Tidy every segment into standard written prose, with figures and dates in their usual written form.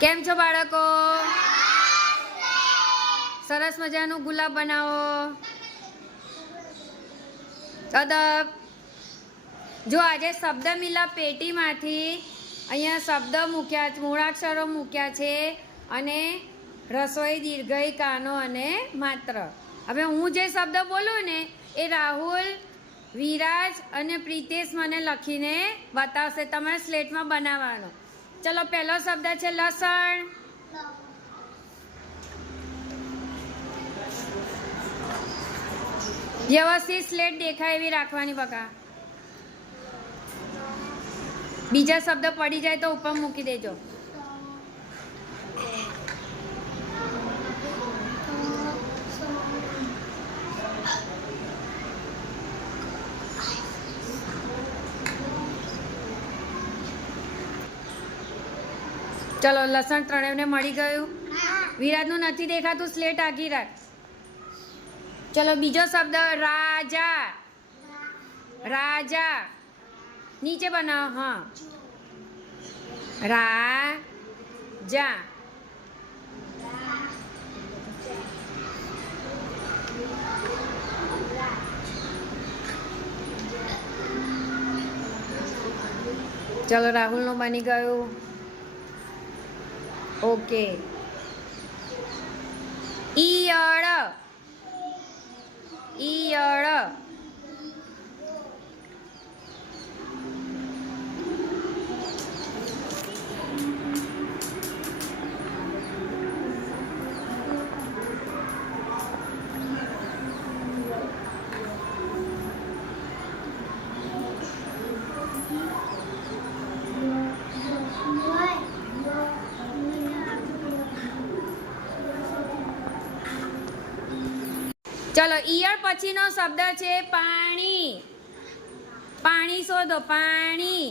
કેમ છો બાળકો? સરસ મજાનું ગુલાબ બનાવો. અદબ. જો આજે શબ્દ મિલાપ પેટીમાંથી અહીંયા શબ્દ મૂક્યા, મૂળાક્ષરો મૂક્યા છે અને રસોઈ, દીર્ઘઈ, કાનો અને માત્ર. હવે હું જે શબ્દ બોલું ને એ રાહુલ, વિરાજ અને પ્રિતેશ મને લખીને બતાવશે. તમારે સ્લેટમાં બનાવવાનો. ચલો, પહેલો શબ્દ છે લસણ. વ્યવસ્થિત સ્લેટ દેખાય એવી રાખવાની બકા. બીજા શબ્દ પડી જાય તો ઉપર મૂકી દેજો. ચલો, લસણ ત્રણેયને મળી ગયું. વિરાજનું નથી દેખાતું, સ્લેટ આગી રાખ. ચલો, બીજો શબ્દ રાજા. રાજા નીચે બનાવો. હા, રાજા. ચલો, રાહુલનું બની ગયું. ઓકે. ઈયળ. ઈયળ. ચલો, ઈયળ પછીનો શબ્દ છે પાણી. પાણી શોધો. પાણી.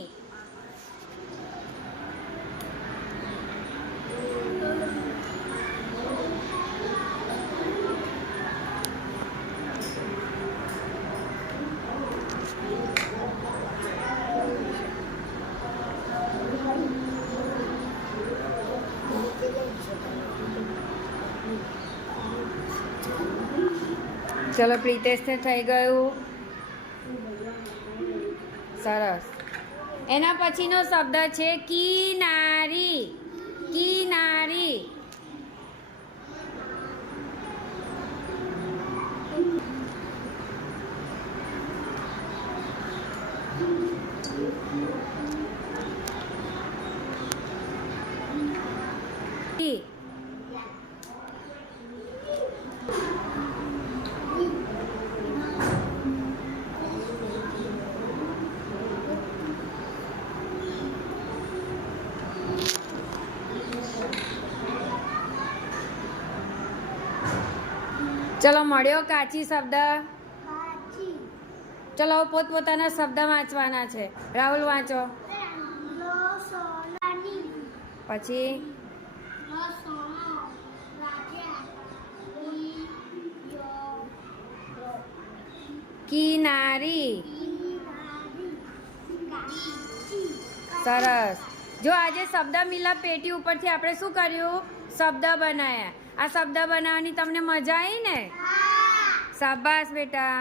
ચલો, પ્રિતેશને થઈ ગયું. સરસ. એના પછીનો શબ્દ છે કિનારી. કિનારી. ચલો, મળ્યો કાચી શબ્દ. ચલો, પોતપોતાના શબ્દ વાંચવાના છે. રાહુલ વાંચો. પછી કિનારી. સરસ. જો આજે શબ્દ મિલાપ પેટી ઉપરથી આપણે શું કર્યું? શબ્દ બનાવ્યા. આ શબ્દ બનાવવાની તમને મજા આવી ને? શાબાશ બેટા.